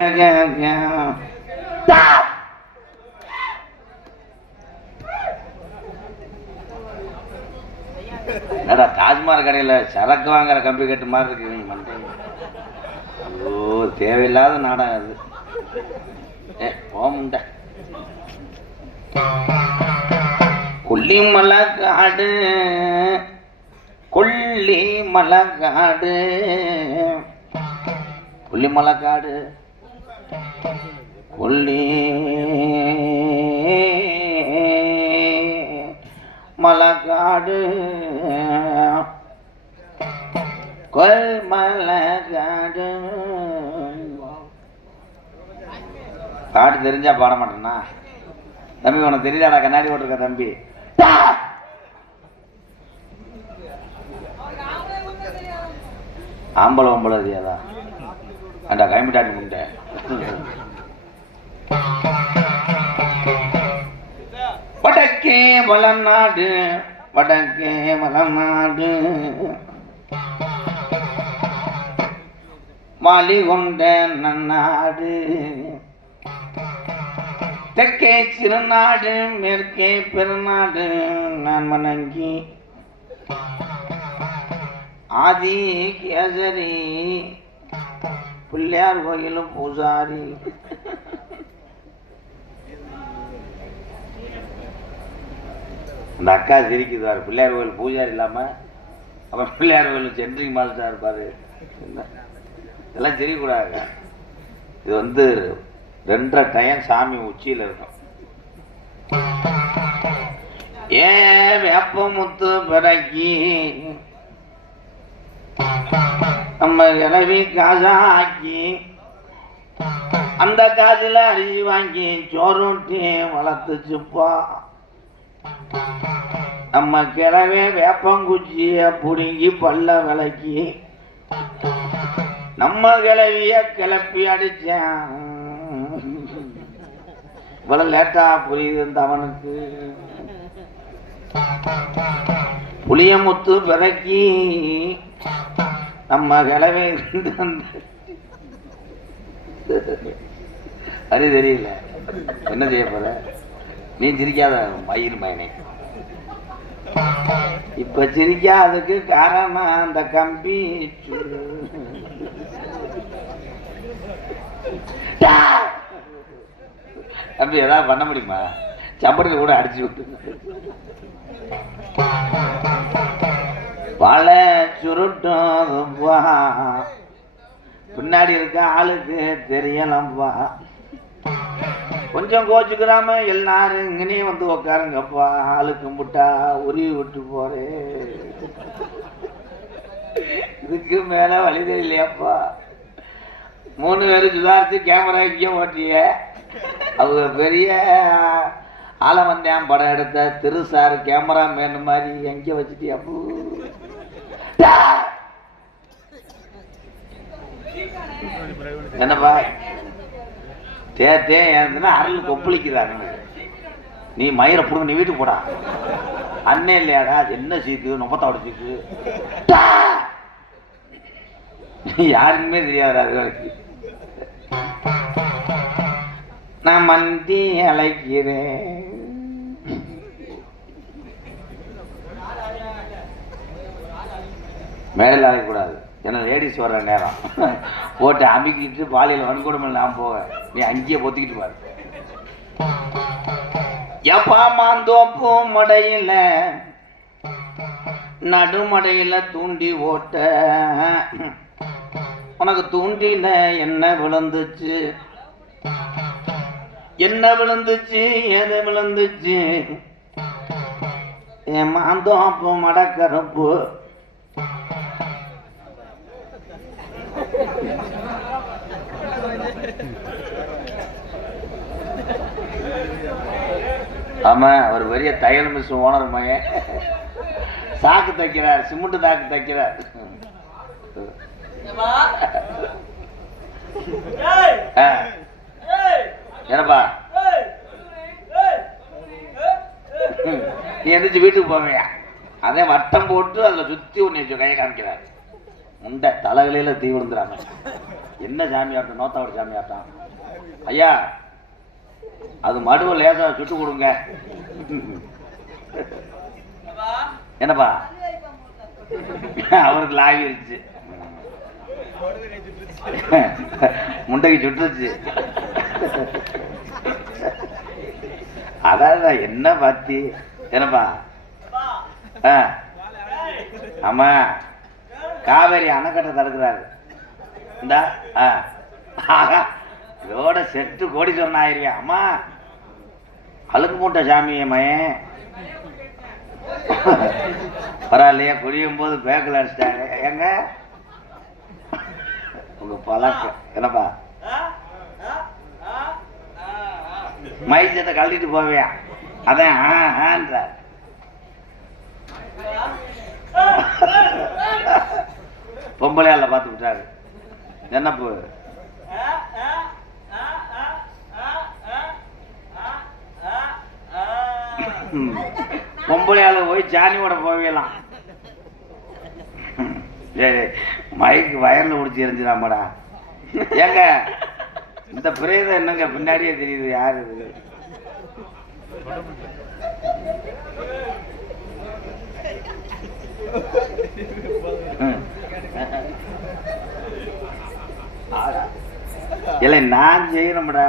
என்னடா டாஸ்மாக் கடையில் சரக்கு வாங்குற கம்பி கட்டு மாதிரி இருக்கு நீ மண்டை. ஓ தேவையில்லாத நாடகம் அது. போமுண்ட கொல்லிமலை காடு கொல்லிமலை காடு கொல்லிமலை காடு கொல்லி மலக்காடு கொல்மலக்காடு. பாட்டு தெரிஞ்சா பாட மாட்டேன்னா தம்பி உனக்கு தெரியாதா? கண்ணாடி போட்டிருக்க தம்பி. ஆம்பளை ஒம்பளை தெரியாதா? அண்டா கைமிட்டாடி முண்டை. வடக்கே வளநாடு வடக்கே வளநாடு மாலி கொண்ட நன்னாடு தெற்கே சிறுநாடு மேற்கே பெருநாடு நான் வணங்கி ஆதி கேசரி பிள்ளையார் கோயிலும் பூசாரி. அந்த அக்கா சிரிக்குதார். பிள்ளையார் கோயில் பூஜாரி இல்லாமல் அப்புறம் பிள்ளையார் கோயில் சென்ட்ரிங் மாஸ்டராக இருப்பார். இதெல்லாம் சிரிக்கூடாது. இது 2.5 டைம் சாமி உச்சியில் இருக்கும். ஏன் வேப்பமுத்து பிறக்கி நம்ம இளவி காசாக்கி அந்த காசில் அரிசி வாங்கி சோறுட்டி வளர்த்துச்சுப்பா. நம்ம கிழவே வேப்பங்குச்சிய புடுங்கி பல்ல விளக்கி நம்ம கிளவிய கிளப்பி அடிச்சேன். இவ்வளவு லேட்டா புரியுது இந்த அவனுக்கு. புளியமுத்து பிறக்கி நம்ம கிளவே அது தெரியல என்ன செய்ய போற நீ சிரிக்காத மயிர் மயனே. இப்ப சிரிக்காததுக்கு காரணம் அந்த கம்பி. தம்பி ஏதாவது பண்ண முடியுமா? சம்பளத்தில் கூட அடிச்சு விட்டு பல சுருட்டோம்பா பின்னாடி இருக்க ஆளுக்கு தெரியலம்பா. கொஞ்சம் கோச்சுக்கிறாம எல்லாரும் இங்கனே வந்து உக்காருங்கப்பா. ஆளுக்கு முட்டா உருவி விட்டு போறேன். இதுக்கு மேல வழி தெரியலையாப்பா. 3 பேரும் சுதாரிச்சு கேமரா இங்கே ஓட்டிய அவங்க பெரிய ஆலவந்தியான் படம் எடுத்த திருசார் கேமரா மேன் மாதிரி எங்க வச்சுட்டியாப்பூ. என்னப்பா தேன்னா அருள் கொப்பளிக்குதாங்க. நீ மயிரை புடுங்க, நீ வீட்டுக்கு போடா. அண்ணே இல்லையாடா? என்ன சீக்கு நொப்பத்தாவோட சீக்கு யாருக்குமே தெரியாதா? அது வரைக்கும் நான் மந்தி அழைக்கிறேன். மேடையில் அழைக்கக்கூடாது. ஏன்னா லேடிஸ் வர்ற நேரம் போட்டு அமுக்கிட்டு பாலியல் வன்கொடுமை நான் போக நீ அங்கேயே பொத்திக்கிட்டு பாரு. எப்பா மாந்தோப்பு மடையில நடுமடையில தூண்டி ஓட்ட உனக்கு தூண்டில என்ன விழுந்துச்சு என்ன விழுந்துச்சு எது விழுந்துச்சு? என் மாந்தோப்பு மடக்கருப்பு ஆமா ஒரு பெரிய தையல் மிஸ் ஓனர் மகன் சாக்கு தைக்கிறார். சிமெண்ட் தாக்கு தைக்கிறார். என்னப்பா நீ எந்திரிச்சு வீட்டுக்கு போவையா? அதே வட்டம் போட்டு அதில் சுற்றி ஒன்று கையை காமிக்கிறார். முண்டை தலைகளில தீ விழுந்துறாங்க. என்ன சாமி ஆட்டம்? நோத்தாவோட சாமி ஆட்டம். ஐயா அது மடுவை லேசா சுட்டு கொடுங்க. என்னப்பா அவருக்கு லாகிருச்சு, முண்டைக்கு சுட்டுருச்சு. அதான் என்ன பாத்தி என்னப்பா? ஆமா காவேரி அணைக்கட்டை தடுக்கிறாரு. இந்தா இதோட செட்டு கோடீஸ்வரன் ஆயிருவேன். அம்மா அழுக்கு மூட்டை சாமியம்மையே பரவாயில்லையா? குடியும் போது பேக்கில் அடிச்சிட்டாங்க. எங்க உங்க பழக்கம் என்னப்பா? மைசத்தை கழட்டிட்டு போவியா? அதான் ஆன்றார். பொம்பளையால பார்த்து விட்டாரு. என்னப்பு பொம்பளையால போய் சாணியோட போவியலாம். மைக்கு வயர்ல முடிச்சு எரிஞ்சிடாமடா. ஏங்க இந்த பிரேதம் என்னங்க பின்னாடியே தெரியுது? யாரு இது? இல்லை நான் செய்யணும்டா.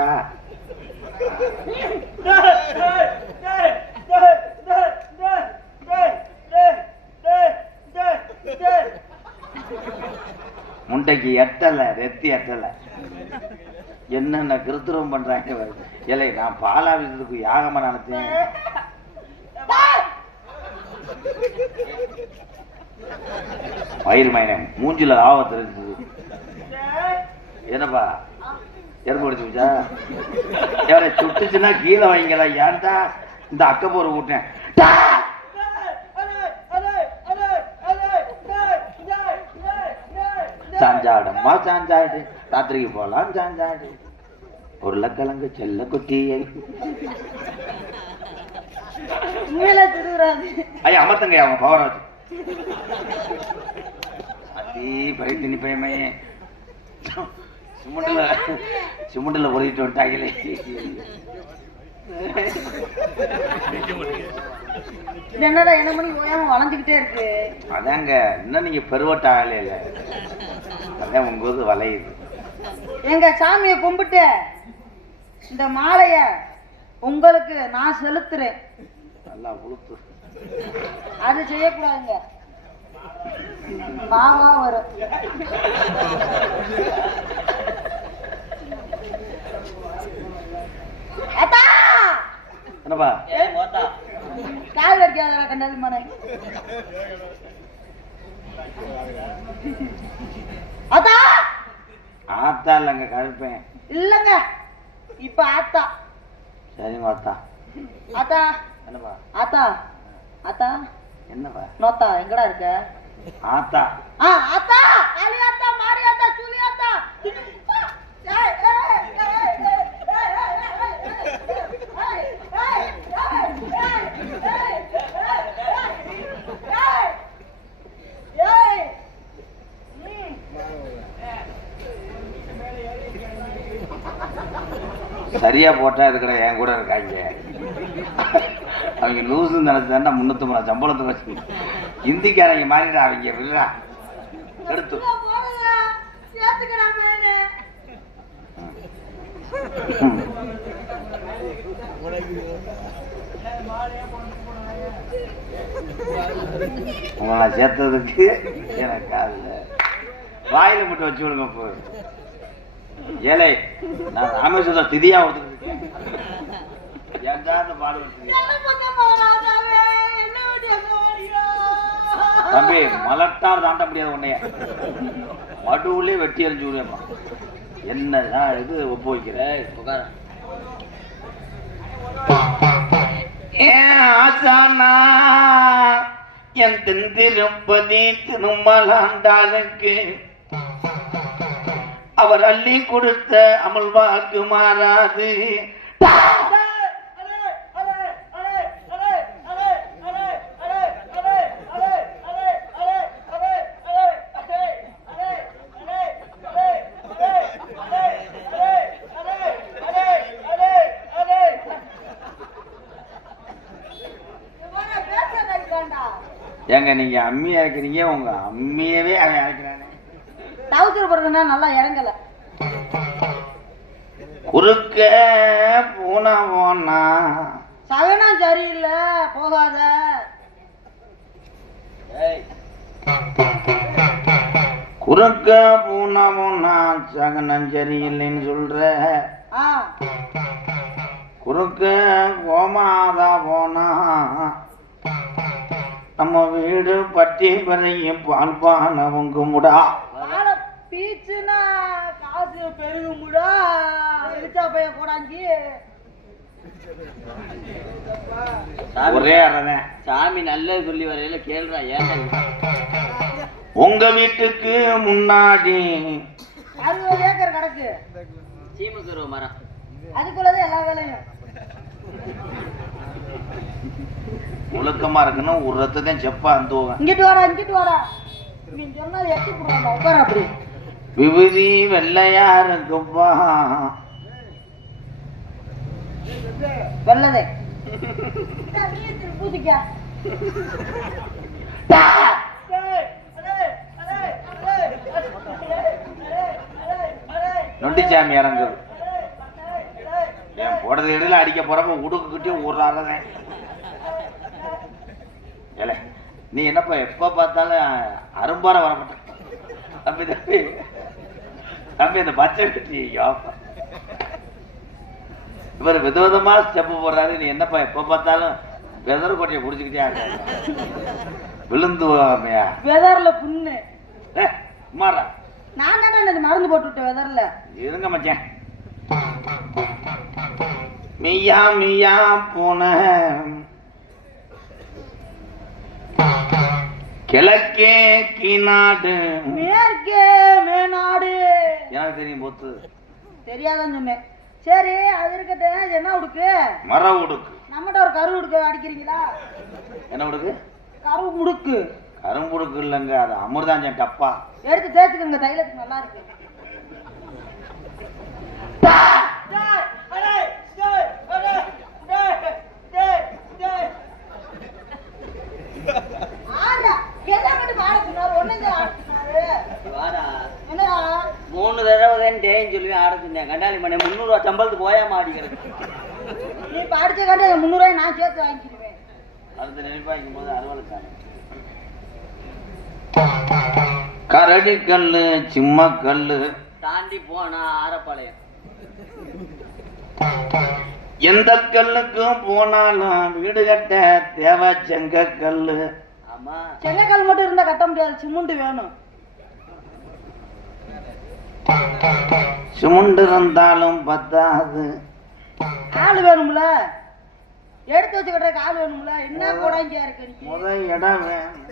முண்டைக்கு எட்டலை, ரெத்தி எட்டலை. என்னென்ன கிருத்திரம் பண்றாங்க. இல்லை நான் பாலாவிசத்துக்கு யாகமா நடத்தேன். மயிர் மயனம் மூஞ்சில ஆபத்து இருந்தது. என்னப்பா எறும்பு அடிச்சுச்சா? எவரை சுட்டுச்சுன்னா கீழே வாங்கிக்கலாம். ஏன்டா இந்த அக்கப்போரை கூட்டேன். சாஞ்சாடம்மா சாஞ்சாடு, ராத்திரிக்கு போகலாம் சாஞ்சாடு, உருளைக்கிழங்கு செல்ல குட்டியை. ஐயா அமர்த்தங்க அவங்க பவராஜ் அதி பைத்தினி பயமையே சிமுண்டில் ஒழிட்டு வந்துட்டாங்களே. என்னடா என்ன மணி ஓயாம வளைஞ்சுக்கிட்டே இருக்கு. அதாங்க இன்னும் நீங்க பெருவட்ட ஆகல. இல்ல அதான் உங்க வளையுது. எங்க சாமியை கும்பிட்டு இந்த மாலைய உங்களுக்கு நான் செலுத்துறேன். நல்லா உளுத்து. அது செய்யக்கூடாதுங்க, பாவா வரும். என்னப்பா கால் வரைக்காத கண்டது மனை. அதா ஆத்தா இல்லைங்க கழுப்பேன். இல்லங்க இப்ப ஆத்தா. சரிங்க ஆத்தா. ஆத்தா என்னப்பா? ஆத்தா ஆத்தா என்னப்பா? நோத்தா எங்கடா இருக்க? ஆத்தா ஆத்தா காளி ஆத்தா, மாரி ஆத்தா, சூலி ஆத்தா. சரியா போட்டா இதுக்கட என் கூட இருக்காங்க. அவங்க லூசு நினைச்சாண்டா 350 சம்பளத்துக்கு வச்சு இந்திக்காரங்க மாறிடா. அவங்க விடுறா எடுத்து உங்களை சேர்த்ததுக்கு எனக்கு அதுல வாயில மட்டும் வச்சு விடுங்க. இப்போ ஏழை நான் ராமேஸ்வரம் திதியா ஒருத்தருக்கேன். தம்பி மலட்டார் தாண்ட முடியாது. உன்னைய மடுவுலே வெட்டி எறிஞ்சு விடுவேம்மா. என்னதான் இது ஒப்பு வைக்கிற? ஆசானா என் திருப்பதி திருமலாண்டாளுக்கு அவர் அள்ளி கொடுத்த அமல்வாக்கு மாறாது. ஏங்க நீங்க அம்மி அரைக்கிறீங்க, உங்க அம்மியவே அவன் அரைக்கிறானே. டவுசர் போடுறதுன்னா நல்லா இறங்கல. குறுக்க போனா போனா சகனம் சரியில்லை போகாத. குறுக்க போனா போனா சகனம் சரியில்லைன்னு சொல்ற. குறுக்க கோமாதா போனா நம்ம வீடு பட்டி பிறையும் பால் பானவும் குமுடா. பீச்சுனா காசு பெருகுமுடா. இழுச்சா போய் கூடாங்கி ஒரே அறதான். சாமி நல்லது சொல்லி வரையில கேள்றா. ஏன் உங்க வீட்டுக்கு முன்னாடி 60 ஏக்கர் கிடக்கு சீமக்குருவ மரம், அதுக்குள்ளதான் எல்லா வேலையும். ஒழுக்கமா இருக்கணும். ஒரு ரத்தத்தையும் செப்பா அந்துவாங்க. இங்கிட்டு வாடா இங்கிட்டு வாடா. நீ சொன்னது எட்டி போடுவாங்க. உட்கார அப்படி. விபூதி வெள்ளையா இருக்குப்பா. வெள்ளதே பூசிக்க. நொண்டிச்சாமி இறங்குது. என் போடுறது இடையில அடிக்க போறப்ப உடுக்குக்கிட்டே ஊர்றாரதேன். ஏல நீ என்னப்பா எப்ப பார்த்தாலும் அரும்பார வரப்பட்ட தம்பி தம்பி தம்பி அந்த பச்சை கட்டி இவர் விதவிதமா ஸ்டெப்பு போடுறாரு. நீ என்னப்பா எப்ப பார்த்தாலும் வெதர் கோட்டையை புடிச்சுக்கிட்டே விழுந்துவாமையா? வெதர்ல புண்ணு மாறா. நான் தானே எனக்கு மருந்து போட்டு விட்டேன் வெதர்ல. இருங்க மச்சான். மியா மியா போன கிழக்கே கீநாடு மேற்கே மேநாடு. எனக்கு தெரியும் போத்து தெரியாதான் சொன்னேன். சரி அது இருக்கட்டும். என்ன உடுக்கு? மர உடுக்கு. நம்மகிட்ட ஒரு கரு உடுக்கு அடிக்கிறீங்களா? என்ன உடுக்கு? கரு முடுக்கு. கரும்புடுக்கு இல்லைங்க, அது அமிர்தாஞ்சன் டப்பா. எடுத்து தேய்ச்சுக்கோங்க, தைலத்துக்கு நல்லா இருக்கு. என்னடா 3 தடவை டேன்னு சொல்லுவேன் ஆட சொன்னேன். கண்டாளி மணி 300 ரூபா சம்பளத்துக்கு ஓயாம ஆடிக்கிறது. நீ படிச்ச காட்டி 300 ரூபாய் நான் சேர்த்து வாங்கிக்கிடுவேன். அடுத்த நினைப்பாக்கும் போது அறுவலுக்கான கரடி கல்லு சிம்ம கல்லு தாண்டி போனா ஆரப்பாளையம். எந்த கல்லுக்கும் போனாலும் வீடு கட்ட தேவை செங்க கல்லு. ஆமா, செங்கக்கல் மட்டும் இருந்தா கட்ட முடியாது. சிமெண்ட் வேணும். சிமெண்ட் இருந்தாலும் பத்தாது. ஆள் வேணும்ல. எடுத்து வச்சு கட்டுறதுக்கு ஆள் வேணும்ல. என்ன கூடாங்கியா இருக்கு? முத இடம் வேணும்.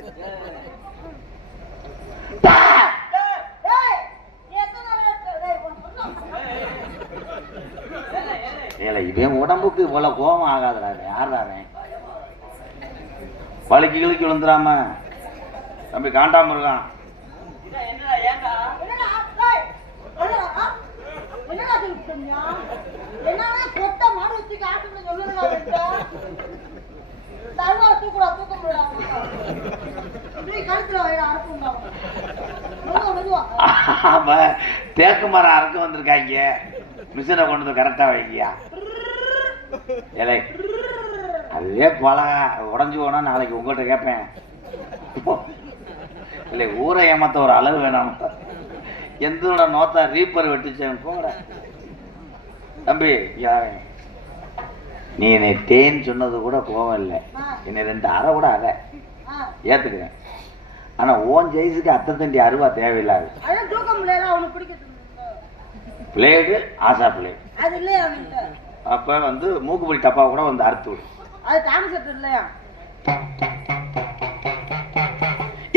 இவன் உடம்புக்கு இவ்வளவு கோபம் ஆகாதடா. யாருடாவே வலிக்கு கிழக்கு விழுந்துடாம தம்பி காண்டாம இருக்கான். தேக்கு மரம் அறுக்க வந்திருக்காங்க. மிஷினை கொண்டு வந்து கரெக்டா வைக்கியா? ஏலே அதுவே பல உடஞ்சு போனா நாளைக்கு உங்கள்கிட்ட கேட்பேன். இல்லை ஊரை ஏமாத்த ஒரு அளவு வேணாம். எந்தோட நோத்தா ரீப்பர் வெட்டுச்சேன் போட தம்பி. நீ என்னை டேன்னு சொன்னது கூட கோவம் இல்லை. என்னை 2 அரை கூட அரை ஏத்துக்கிறேன். ஆனா ஓன் ஜெயிஸுக்கு அத்தை தண்டி அருவா தேவையில்லாது. பிளேடு ஆசா பிளேடு அது இல்லையா? அப்ப வந்து மூக்குப்பொடி டப்பா கூட வந்து அறுத்து விடும். அது கான்செப்ட் இல்லையா?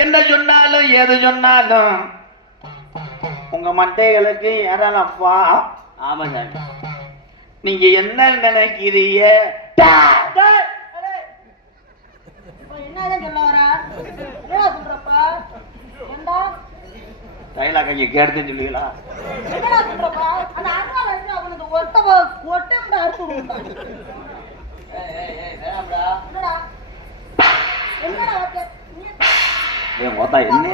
என்ன சொன்னாலும் எது சொன்னாலும் உங்க மண்டைகளுக்கு ஏறலப்பா. ஆமா சாமி. நீங்க என்ன நினைக்கிறீங்க? என்னதான் சொல்ல வர? என்ன சொல்றப்பா? ஏண்டா தைலா கையை கேடுதுன்னு சொல்லுவீங்களா? என்னடா சொல்றப்பா? அந்த அண்ணா வந்து அவனுக்கு ஒட்ட கூட அறுத்து விடுறான். வேணாம்டா. என்னடா என்னடா நீ என் மொத்தம் என்ன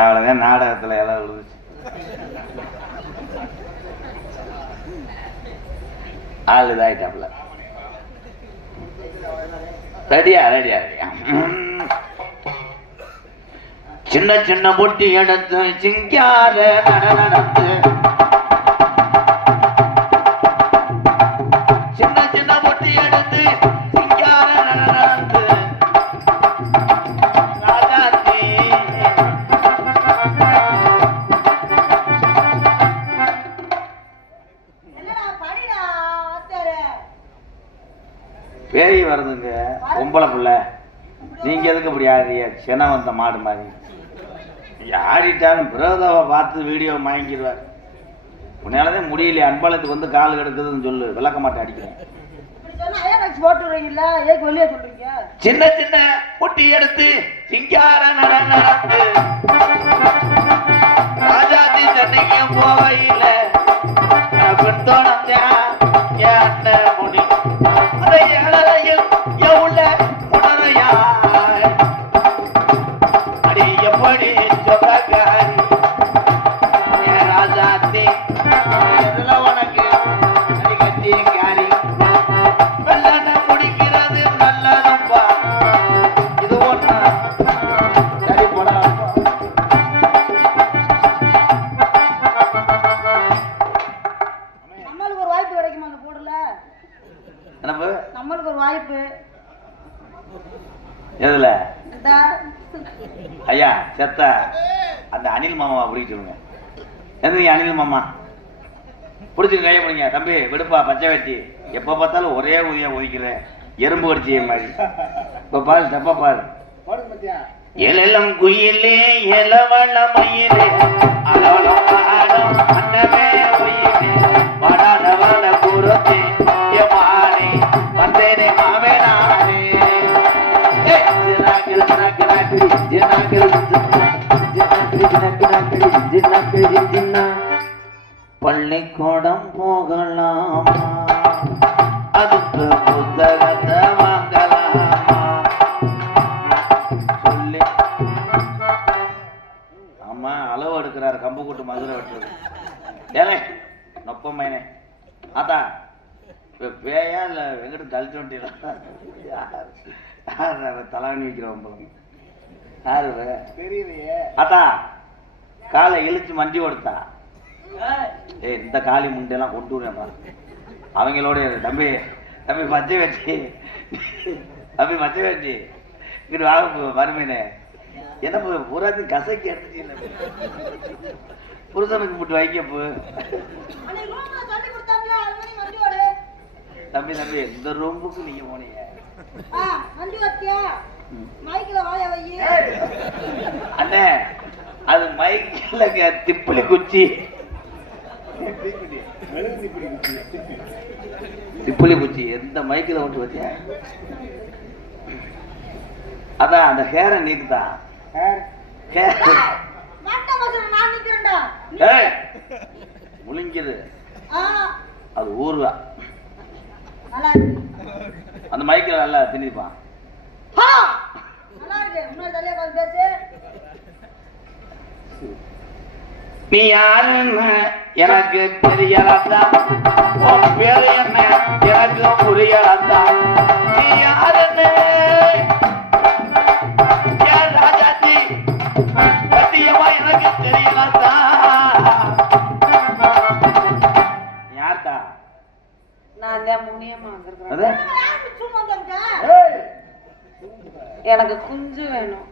அவ்வளோதான் நாடகத்தில் எல்லாம் விழுந்துச்சு. ஆள் இதாயிட்டாப்ல. ரெடியா ரெடியா ரெடியா. சின்ன சின்ன பொட்டி எடுத்து சிங்காத நடந்து சின்ன சின்ன பொட்டி எடுத்து சிங்காத நடந்து ராஜாத்தி பேய் வருதுங்க பொம்பளை புள்ள. நீங்க எதுக்கு இப்படி ஆடுறீங்க? சினம் வந்த மாடு மாதிரி ஆடிட்டாலும் பிரதவை பார்த்து வீடியோ வாங்கிடுவார். உன்னாலதான் முடியலையே, அன்பாலத்துக்கு வந்து கால் கெடுக்குதுன்னு சொல்லு, விளக்க மாட்டேன் அடிக்கிறேன். சின்ன சின்ன பொட்டி எடுத்து சிங்கார நடந்து ராஜாத்தி சென்னைக்கும் போவையில் முடி அதை ஏழையில் எவ்வளோ உணரையா அடி எப்படி சொல்லாரி ராஜாத்தி உனக்கு அடிக்கட்டி காரி வெள்ளன முடிக்கிறது நல்லதப்பா. இது ஒண்ணு சரி போடா. நம்மளுக்கு ஒரு வாய்ப்பு கிடைக்குமா அந்த போடல? நம்மளுக்கு ஒரு வாய்ப்பு எதுல? ஐயா செத்த அந்த அனில் மாமாவை பிடிக்க சொல்லுங்க. எது அனில் மாமா பிடிச்சிட்டு கையை பிடிங்க. தம்பி விடுப்பா பச்சை வெட்டி, எப்போ பார்த்தாலும் ஒரே ஊதியா ஒதுக்கிற எறும்பு கடிச்சிய மாதிரி. இப்போ பாரு தப்பா பாரு. எல்லாம் குயிலே எலவள மயிலே அளவளம் பாடும் அன்னமே உயிலே படாதவள குருத்தே எமானே வந்தேனே மாமே நானே. பள்ளிக்கூடம் போகலாமா, அதுக்கு புத்தகத்தை வாங்கலாமா சொல்லி. ஆமா அளவு எடுக்கிறாரு கம்பு கூட்டு மதுரை வெட்டுறது. ஏலே நொப்பமைனே ஆத்தா பேயா இல்லை எங்கிட்ட கழிச்சு வண்டியில தலைவணி வைக்கிறோம் யாரு தெரியலையே. ஆத்தா காலை இழுச்சு மண்டி கொடுத்தா இந்த காளி முண்டையெல்லாம் கொண்டு வரேன் அவங்களோட. தம்பி தம்பி மச்சை வச்சு தம்பி மச்சை வச்சு இங்கிட்டு வாங்க மருமைனே. என்ன பூராத்தையும் கசைக்கு எடுத்துச்சு புருஷனுக்கு போட்டு வைக்கப்போ. தம்பி தம்பி இந்த ரூமுக்கு நீங்க போனீங்க அண்ணே, அது மைக்கில் திப்பிலி குச்சி திப்பிலி குச்சி எந்த மைக்கில் விட்டு வச்சேன். அதான் அந்த ஹேரை நீக்குதான் முழிங்குது. அது ஊர்வா அந்த மைக்கில் நல்லா திணிப்பான். நீ யாருன்னு எனக்கு தெரியலா, உன் பேரு என்ன எனக்கு புரியலா. நீ யாருன்னு ராஜாஜி சத்தியமா எனக்கு தெரியலா. யார்தா? எனக்கு குஞ்சு வேணும்.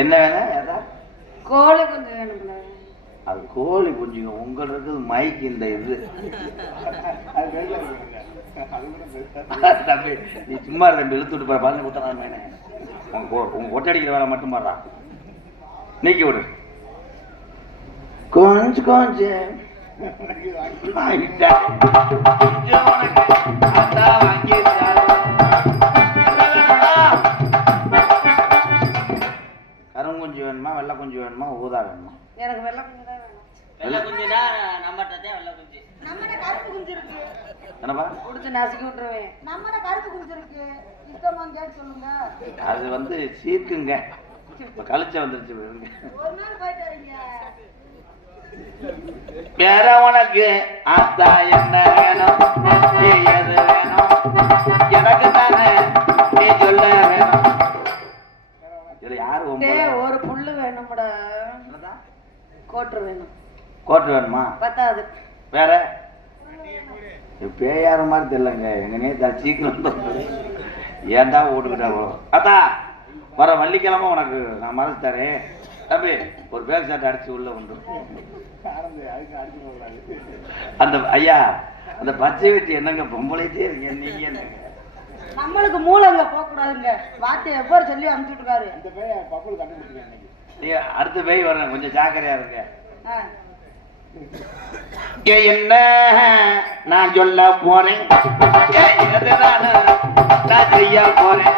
என்ன வேணும்? கோழி குஞ்சு வேணும். அது கோழி குஞ்சுங்க உங்களுக்கு மைக் இந்த இது. தம்பி நீ சும்மா தம்பி இழுத்துட்டு போற பாருங்க குத்தலாம். உங்க ஒட்டடிக்கிற வேலை மட்டும் பாடுறான். நீக்கி விடு கொஞ்சம் கொஞ்சம் கருங்குஞ்சு வேணுமா வெள்ளை குஞ்சு வேணுமா ஊதா வேணுமா? எனக்கு வெள்ளை குஞ்சு தான் வேணும். வெள்ளை குஞ்சுனா நம்மகிட்ட என்னப்பா? குடிச்சு நசுக்கி விட்டுருவேன். நம்மட கருத்து குடிச்சிருக்கு. இஷ்டமான்னு கேட்டு சொல்லுங்க. அது வந்து சீர்க்குங்க. இப்ப கழிச்ச வந்துருச்சு. ஒரு நாள் போயிட்டு வரீங்க. வேற உனக்கு ஆத்தா என்ன வேணும்? நீ எது வேணும்? எனக்கு தானே நீ சொல்ல வேணும். இது யாரு ஒரு புல்லு வேணும்டா. கோட்டு வேணும். கோட்டு வேணுமா? பத்தாது. வேற பேயார மாதிரி தெரியலங்க. எங்கனே சீக்கிரம் ஏன்டா ஓட்டுக்கிட்டாரோ. அத்தா வர வெள்ளிக்கிழமை உனக்கு நான் மறைச்சு தரேன் தம்பி. ஒரு பேக் ஷாட் அடிச்சு உள்ள வந்து அந்த ஐயா அந்த பச்சை வெட்டி என்னங்க பொம்பளைத்தே இருக்கீங்க நீங்க என்னங்க? நம்மளுக்கு மூளைங்க போக கூடாதுங்க. வார்த்தை எவ்வளவு சொல்லி அனுப்பிச்சுட்டு இருக்காரு. நீ அடுத்த பேய் வரேன், கொஞ்சம் ஜாக்கிரதையா இருங்க. என்ன நான் சொல்ல போறேன், நான் செய்ய போறேன்.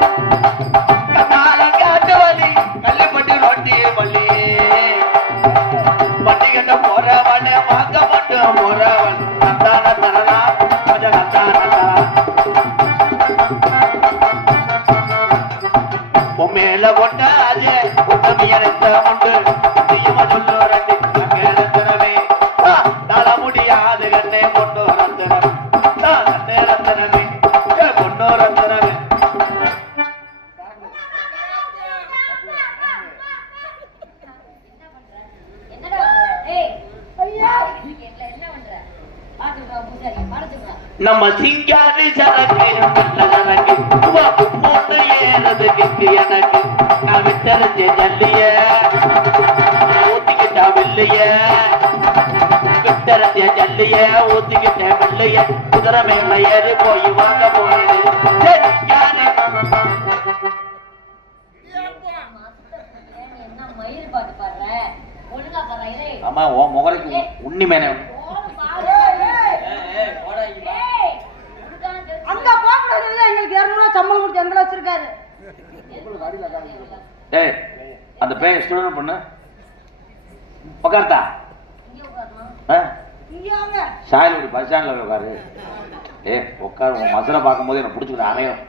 காட்டு வலி கல்லுப்பட்டு ரொட்டி பள்ளி பட்டிக்கிட்ட போறவன் வாக்கப்பட்டு போறவன் நத்தான தரலா கொஞ்சம் நத்தான உண்மையில கொண்டாது உத்தமியத்த உண்டு செய்யமா சொல்லு ரெண்டு ரத்தனமே தர முடியாது கண்ணே கொண்டு ரத்தனமே கண்ணே ரத்தனமே கொண்டு ரத்தனமே. நம்ம சிங்காரி சரக்கு நல்ல சரக்கு போட்டு ஏறதுக்கு எனக்கு நான் விட்டறிஞ்ச ஜல்லிய ஊத்திக்கிட்டா வெள்ளைய விட்டறிஞ்ச ஜல்லிய ஊத்திக்கிட்ட வெள்ளைய குதிரை மேல ஏறி போய் வாங்க போயிடு. ஆமா உன் முகரைக்கு உண்ணி மேன அங்க போகக்கூடாது. எங்களுக்கு 200 ரூபாய் சம்பளம் கொடுத்து எங்களை வச்சிருக்காரு. ஏய் அந்த பேய் ஸ்டூடெண்ட் பொண்ணு உட்கார்த்தா சாயலுடி பஸ் ஸ்டாண்ட்ல உட்காரு. உட்காரு. உன் மசரை பார்க்கும்போது என்ன பிடிச்சிக்கிற அறையும்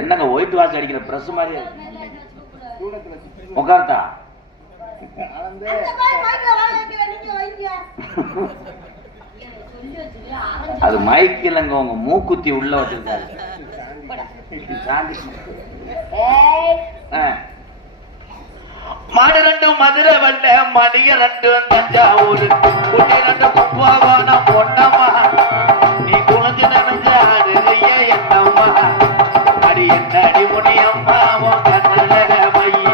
என்னங்க ஒயிட் வாஷ் அடிக்கிற பிரஸ் மாதிரி உட்கார்த்தா. அது மைக் இல்லைங்க, உங்க மூக்குத்தி உள்ள வச்சிருக்காரு. மாடு ரெண்டு மதுரை வல்ல மணிய ரெண்டு தஞ்சாவூர் குட்டி ரெண்டு கும்பகோணம் பொன்னம்மா நீ குழந்தை நினைஞ்ச அருளையே என்னம்மா அடி என்ன அடி முனியம்மா உன் கண்ணழக மைய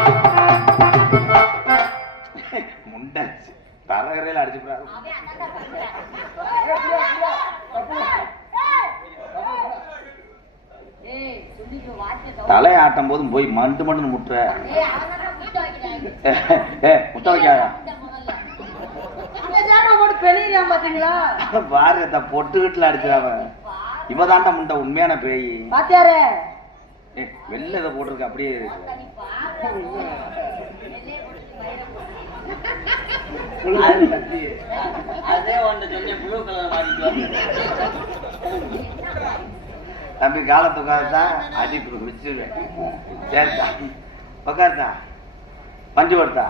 முண்டாச்சு தரகரையில் அடிச்சுக்கிறாரு. தலை ஆட்டும் போதும் போய் மண்டு மண்டு முட்டுற முட்டை வைக்காத பாரு பொட்டுக்கிட்டுல அடிச்சிடாம இவதாண்டா முண்டை உண்மையான பேய் பாத்தியாரு. வெள்ள இதை போட்டிருக்க அப்படியே அதே ஒன்று கொஞ்சம் ப்ளூ கலர் மாதிரி தம்பி காலத்து உட்காந்துதான் அடிப்பு குடிச்சிருவேன். சரிதா உட்காருதா வண்டி படுத்தா.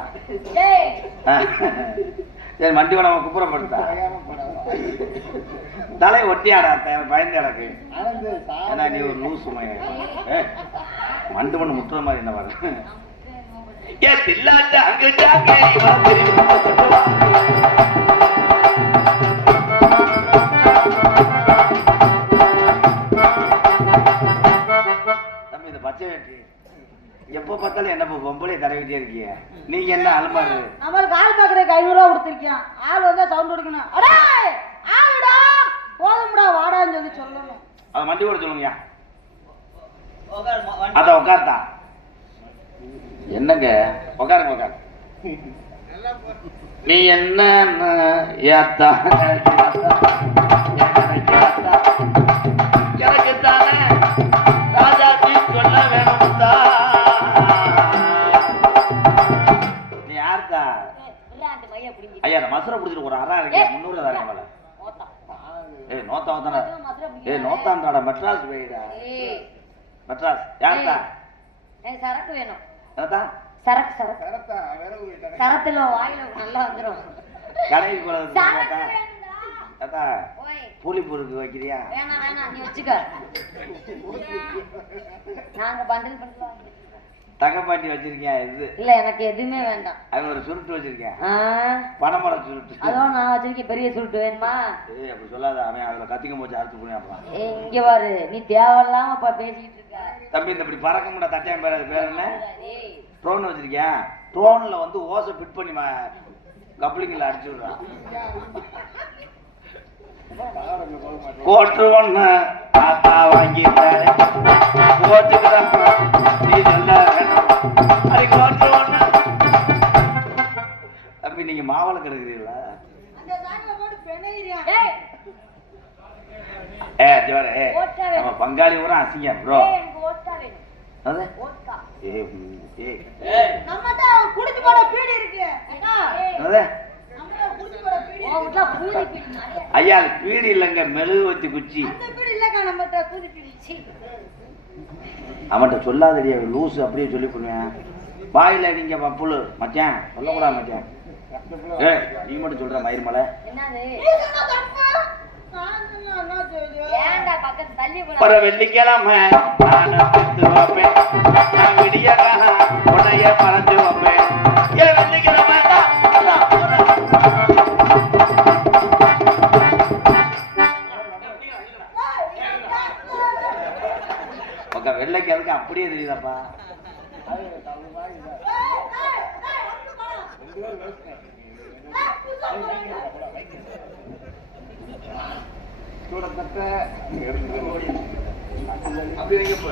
சரி வண்டி வேணாம குப்புறப்படுத்தா. தலை ஒட்டியாடா பயந்து எனக்கு. ஏன்னா நீ ஒரு லூசு மண்டு மண்டு முட்டுற மாதிரி என்ன வர தம்பி இந்த பச்சை வேட்டி எப்போ பார்த்தாலும் என்ன பொம்பளை தடவிட்டே இருக்கீங்க. நீங்க என்ன அலுமாரு நம்மளுக்கு ஆள் பாக்குறதுக்கு 500 ரூபா கொடுத்துருக்கேன். ஆள் வந்தா சவுண்ட் கொடுக்கணும். ஆளுடா போதும்டா வாடான்னு சொல்லி சொல்லணும். அதை வண்டி ஓட சொல்லுங்க. அதான் உட்கார்த்தா என்னங்க உட்காருங்க உட்காரு. நீ என்ன ஏத்தா எனக்குத்தானே ராஜாத்தி சொல்ல வேணும்தா. நீ யார்த்தா? ஐயா அந்த மசுரை பிடிச்சிட்டு ஒரு அறா இருக்கு 300 தரேன் மேல ஏய் நோத்தா தானே ஏய் நோத்தாண்டாடா மெட்ராஸ் போயிடா மெட்ராஸ் யாருடா சரக்கு வேணும் என்னடா சரக்கு சரத்துல வாயில நல்லா வந்துரும் கடைக்கு போறது அத்தா பூலிப்பூருக்கு வைக்கிறியா வேணாம் நீ வச்சுக்க நாங்க பண்டல் பண்ணுவோம் தகப்பாட்டி வச்சிருக்கேன் இது இல்ல எனக்கு எதுவுமே வேண்டாம் அவன் ஒரு சுருட்டு வச்சிருக்கேன் பனைமரம் சுருட்டு அதுவும் நான் வச்சிருக்கேன் பெரிய சுருட்டு வேணுமா ஏய் அப்படி சொல்லாத அவன் அதுல கத்திக்க போச்சு அறுத்து போனியாப்பலாம் இங்க பாரு நீ தேவையில்லாம பேசிட்டு இருக்க தம்பி இந்த இப்படி பறக்க முடிய தட்டையம் பேர் அது பேர் என்ன ட்ரோன் வச்சிருக்கேன் ட்ரோன்ல வந்து ஓசை ஃபிட் பண்ணி கப்ளிங்கில் அடிச்சு விடுறான் கோட்டு ஒண்ணு தாத்தா வாங்கிட்டாரு கோச்சுக்கிறேன் நீ நல்லா வேணும் அது கோட்டு ஒண்ணு தம்பி நீங்க மாவளை கிடக்குறீங்களா ஜோரே நம்ம பங்காளி ஊரா அசிங்க ப்ரோ அது ஐயா பீடி இல்லைங்க மெழுகுவத்தி குச்சி அவன்கிட்ட சொல்லாதடியா லூசு அப்படியே சொல்லி போடுவேன் வாயில நீங்க புழு மச்சான் சொல்லக்கூடாது மச்சான் ஏ நீ மட்டும் சொல்ற மயிர் மலை ஒரு வெள்ளிக்கிழமை நான் விடிய உடைய மறைஞ்சு வைப்பேன் ஏன் வெள்ளிக்கிழமை வெள்ளைக்கு அதுக்கு அப்படியே தெரியுதாப்பா அப்படி வைக்க போ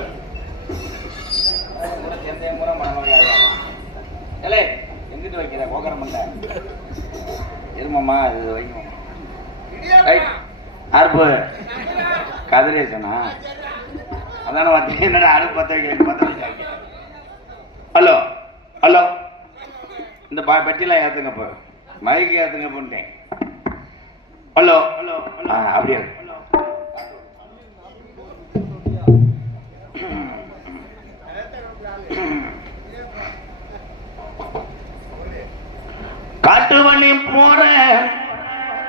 முறை மனமொழியாக எங்கிட்டு வைக்கிற போகரம் இல்ல இருமாம்மா இது வைக்கணும் அறுப்பு கதிரேசனா அதான பார்த்து என்னடா அடுப்பு பத்த வைக்க ஹலோ ஹலோ இந்த பெட்டிலாம் ஏற்றுங்க இப்போ மைக்கு ஏற்றுங்க பண்ணிட்டேன் ஹலோ ஹலோ அப்படியே காட்டு வழி போற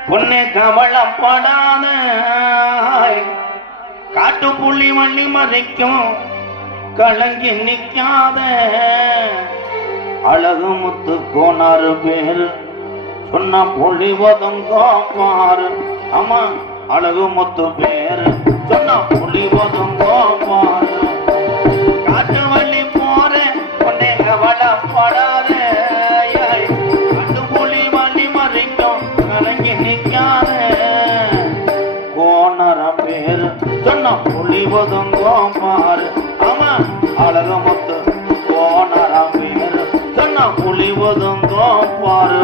பொண்ணு கவலைப்படாத காட்டு புள்ளி வள்ளி மறைக்கும் கலங்கி நிக்காத அழகு முத்து கோனாறு பேரு சொன்ன புள்ளி ஒதுங்கோ பாரு ஆமா அழகு முத்து பேரு சொன்ன புள்ளி ஒதுங்கோ பாரு காட்டு வள்ளி போற பொண்ணு கவலைப்படாத காட்டு புள்ளி வள்ளி மறைக்கும் கலங்கி நிக்காத கோணர பேரு சொன்ன புள்ளி ஒதுங்கோ பாரு ஆமா அழகு முத்து கோணர பேரு சொன்ன புள்ளி ஒதுங்கோ பாரு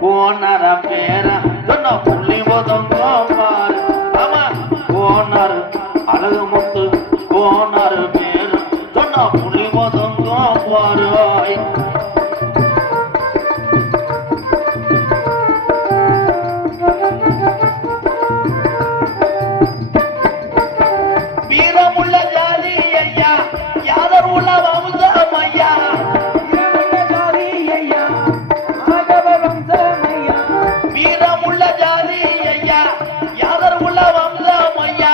கோணர பேர சொன்ன புள்ளி ஒதுங்கோ பாரு ஆமா கோணர் அழகு முத்து கோணர் பேரு சொன்ன புள்ளி ஒதுங்கோ பாரு வீரமுள்ள ஜாதி ஐயா யாதர் உள்ள வம்சம் ஐயா வீரமுள்ள ஜாதி ஐயா யாதர் உள்ள வம்சம் ஐயா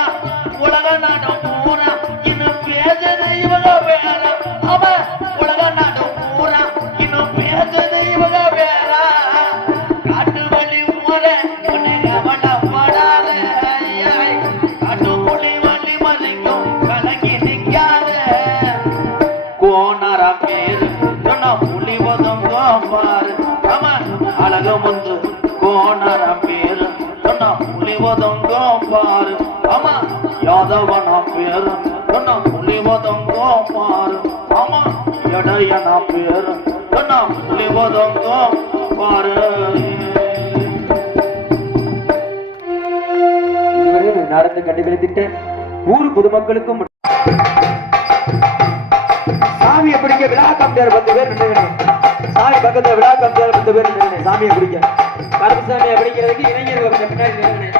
உலக நாடம் பூரா இன்னும் பேசுது இவங்க வேற அவ உலக நாடம் பூரா புலிவதங்கம் பாரு ஆமா யாதவனா பேரு என்ன புலிவதங்கம் பாரு ஆமா எடையனா பேரு என்ன புலிவதங்கம் பாரு. இதுவரை நடந்து கண்டுகளித்திட்ட ஊர் பொதுமக்களுக்கும் சாமியை பிடிக்க விழா கம்பியார் 10 பேர் நின்றுகிறேன். சாமி பக்கத்துல விழா கம்பியார் 10 பேர் நின்றுகிறேன். சாமியை பிடிக்க கருப்பு சாமியை பிடிக்கிறதுக்கு இளைஞர்கள் கொஞ்சம் பின்னாடி நின்றுகிறேன்.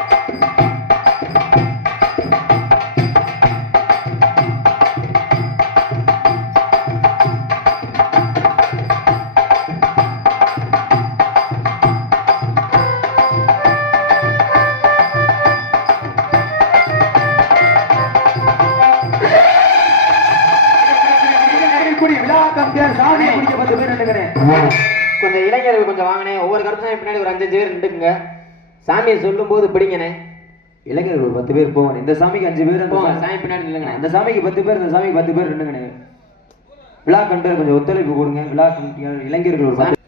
சாமியை பிடிக்க 10 பேர் நின்றுகிறேன். கொஞ்சம் இளைஞர்கள் கொஞ்சம் வாங்கினே. ஒவ்வொரு கருப்பு சாமி பின்னாடி ஒரு 5 பேர் நின்றுக்குங்க. சாமியை சொல்லும் போது பிடிங்கனே. இளைஞர்கள் ஒரு 10 பேர் போவாங்க. இந்த சாமிக்கு 5 பேர் சாமி பின்னாடி நில்லுங்க. அந்த சாமிக்கு 10 பேர், இந்த சாமிக்கு 10 பேர் நின்றுங்கனே. விழா கண்டு கொஞ்சம் ஒத்துழைப்பு கொடுங்க. விழா கமிட்டியாளர் இளைஞர்கள் ஒரு 10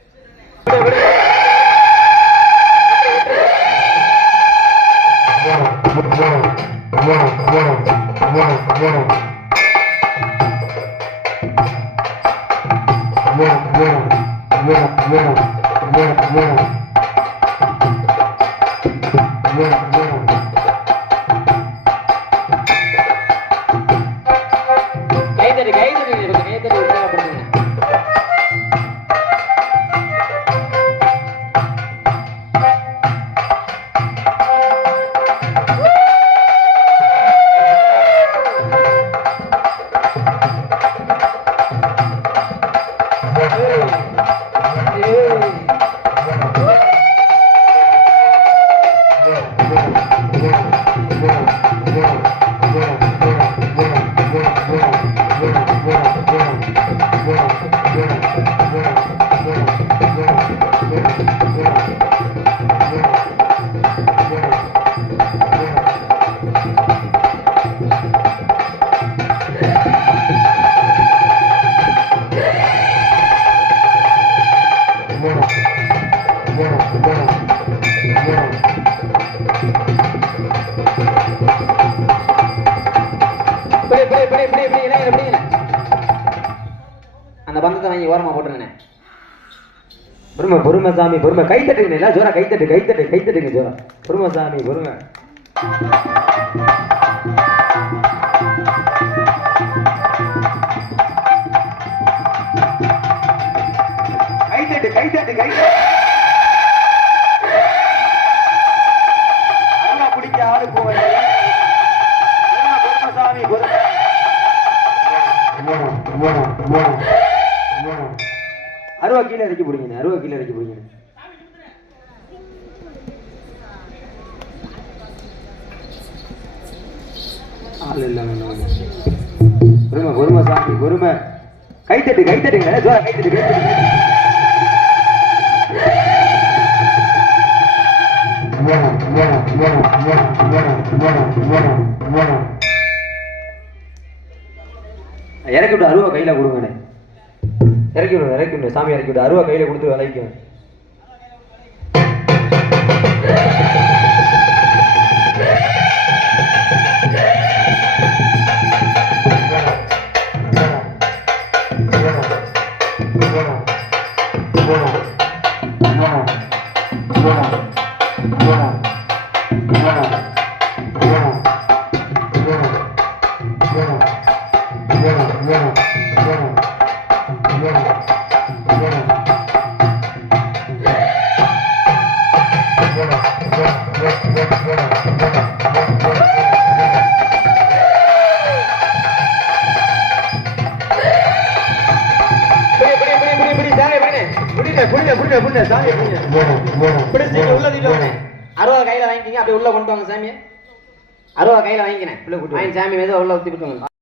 அந்த பந்தத்தை வாங்கி ஓரமா போட்டுருங்க. பொறுமை பொறுமை சாமி பொறுமை. கை தட்டுங்க ஜோரா. கை தட்டுங்க ஜோரா. பொறுமை சாமி பொறுமை. கை தட்டு பிடிக்க ஆடு போவேன். பொறுமை சாமி பொறுமை. அருவா கீழே இறக்கி பிடிங்க. பொறுமை சாமி பொறுமை. கை தட்டுங்க ஜோரா. கை தட்டு. இறக்கி விட்டு அருவா கையில கொடுங்கண்ணே. இறக்கி விடு சாமி. இறக்கி விட்டு அருவா கையில கொடுத்து விளைவிக்கும். அருவா கையில வாங்கிக்கிங்க. அப்படியே உள்ள கொண்டு வாங்க சாமியை. அருவா கையில வாங்கிக்கிறேன். சாமி ஏதோ உள்ள ஊத்தி விட்டுவாங்க.